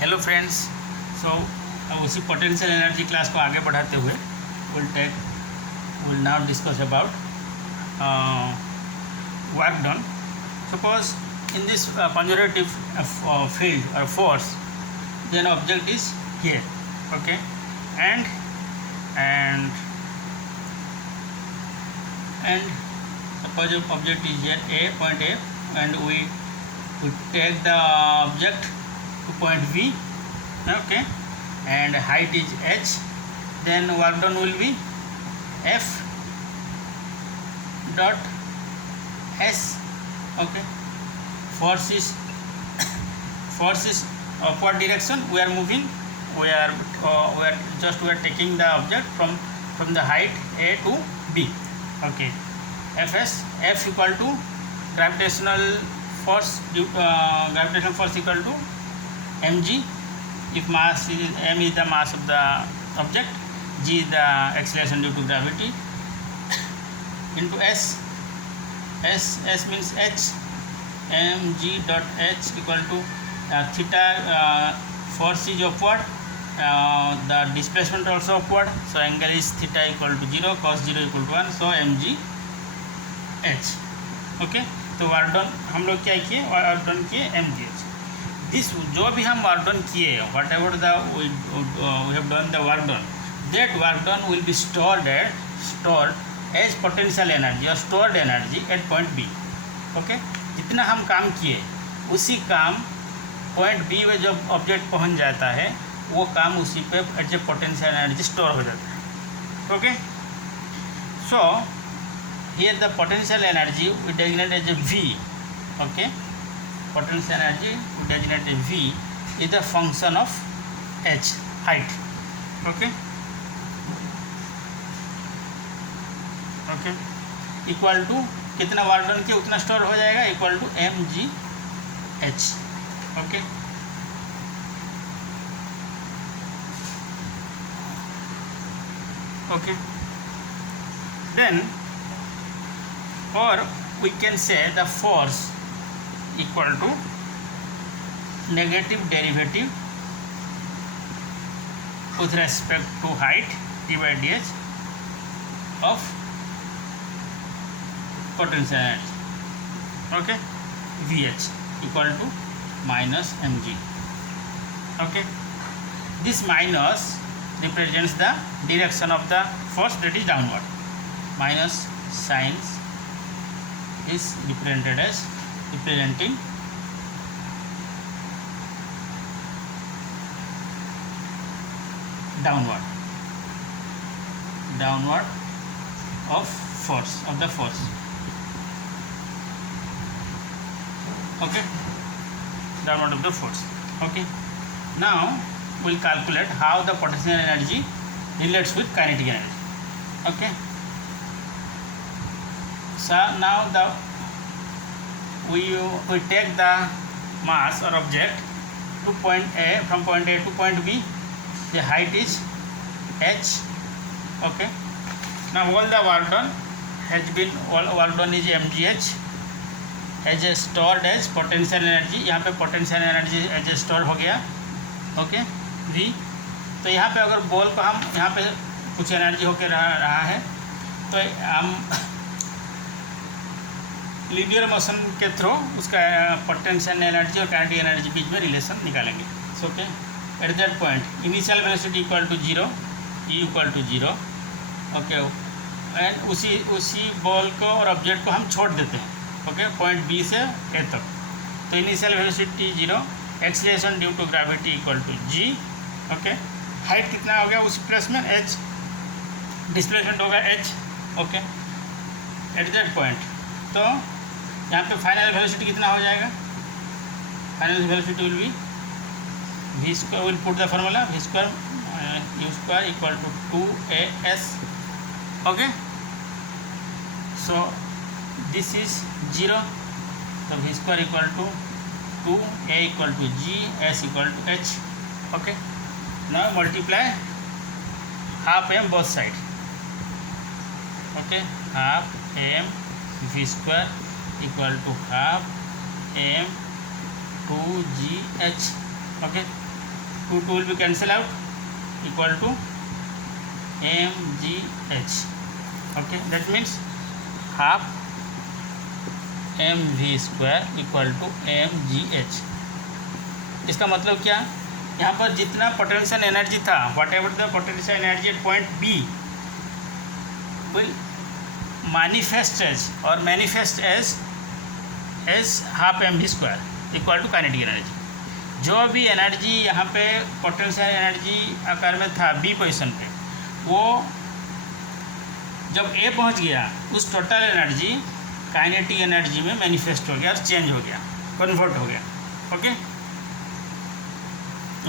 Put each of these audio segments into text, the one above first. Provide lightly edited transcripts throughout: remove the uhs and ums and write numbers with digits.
Hello friends. सो उसी potential energy class को आगे बढ़ाते हुए will now discuss about work done. Suppose in this conservative field or force, then object is here, okay, and and and suppose object is here, a point A, and we take the object to point V, okay, and height is h, then work done will be F dot S, okay. Force is upward direction, we are moving, we are taking the object from the height A to B, okay. F equal to gravitational force equal to mg, if mass is m is the mass of the object, g is the acceleration due to gravity, into s means h, mg dot h equal to theta, force is upward, the displacement also upward, so angle is theta equal to 0, cos 0 equal to 1, so mg h, okay. तो work done हम लोग क्या किए, work done किए mg h. This जो भी हम work done किए, whatever the we have done the work done, that work done will be stored as potential energy और stored energy at point B, okay. जितना हम काम किए उसी काम पॉइंट बी में जब ऑब्जेक्ट पहुंच जाता है वो काम उसी पे as a potential energy store हो जाता है, okay. So here the potential energy we designate as a V, okay. Potential energy we designate as V is the function of h, height, okay, okay. Equal to कितना work done किया उतना store हो जाएगा, equal to mg h, okay. Okay, then or we can say the force equal to negative derivative with respect to height d by dh of potential energy, okay, Vh equal to minus mg, okay. This minus represents the direction of the force, that is downward. Minus signs is representing downward of the force, okay, downward of the force, okay. Now we'll calculate how the potential energy relates with kinetic energy, okay. So now we take the mass or object to point A, from point A to point B, the height is h, okay. Now all the work done is mgh, as stored as potential energy, यहाँ पे potential energy as store हो गया, okay, V. तो यहाँ पे अगर बॉल को हम यहाँ पे कुछ एनर्जी होके रहा है तो हम लीनियर मोशन के थ्रू उसका पोटेंशियल एनर्जी और काइनेटिक एनर्जी बीच में रिलेशन निकालेंगे, okay. At that point initial velocity equal to 0, E equal to 0, okay, and उसी बॉल को और ऑब्जेक्ट को हम छोड़ देते हैं, ओके, पॉइंट बी से ए तक. तो initial velocity 0, acceleration due to gravity equal to g, okay. Height कितना हो गया उस प्लस में h, डिस्प्लेसमेंट होगा h, okay. At that point तो यहाँ पे फाइनल वेलोसिटी कितना हो जाएगा, final velocity will be v square, will put the formula v square u square equal to 2as, okay. So this is 0, तो v square equal to 2a equal to g, s equal to h, okay. Now multiply half m both side, okay, half m v square equal to half m 2gh, okay. 2 will be cancel out, equal to mgh. Okay, that means half mv square equal to mgh. इसका मतलब क्या, यहाँ पर जितना potential energy था, whatever the potential energy at point B will manifest as half M V square equal to kinetic energy. जो भी एनर्जी यहाँ पे पोटेंशियल एनर्जी आकार में था बी पोजीशन पे, वो जब ए पहुँच गया उस टोटल एनर्जी काइनेटिक एनर्जी में मैनिफेस्ट हो गया और चेंज हो गया, कन्वर्ट हो गया. Okay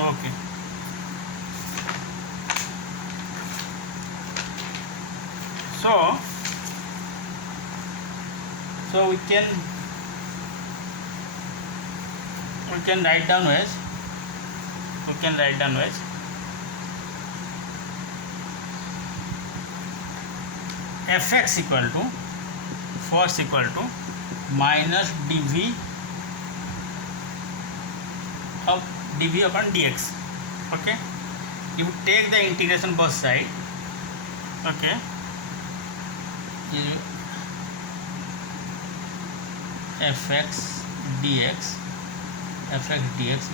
okay so we can write down as fx equal to force equal to minus dv upon dx. Okay, you take the integration both side. Okay, fx dx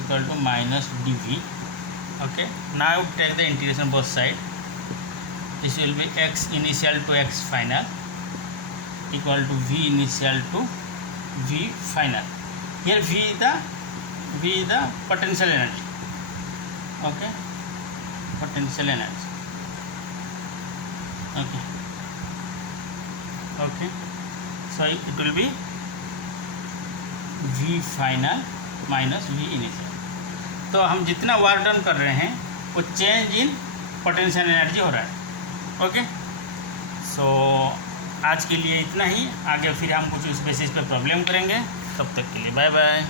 equal to minus dv. Okay, now you take the integration both side. This will be x initial to x final equal to v initial to v final. Here v is the potential energy. Okay, potential energy. Okay, so it will be v final minus v initial. तो हम जितना work done कर रहे हैं वो change in potential energy हो रहा है. ओके, सो आज के लिए इतना ही. आगे फिर हम कुछ उस बेसिस पे प्रॉब्लम करेंगे. तब तक के लिए बाय बाय.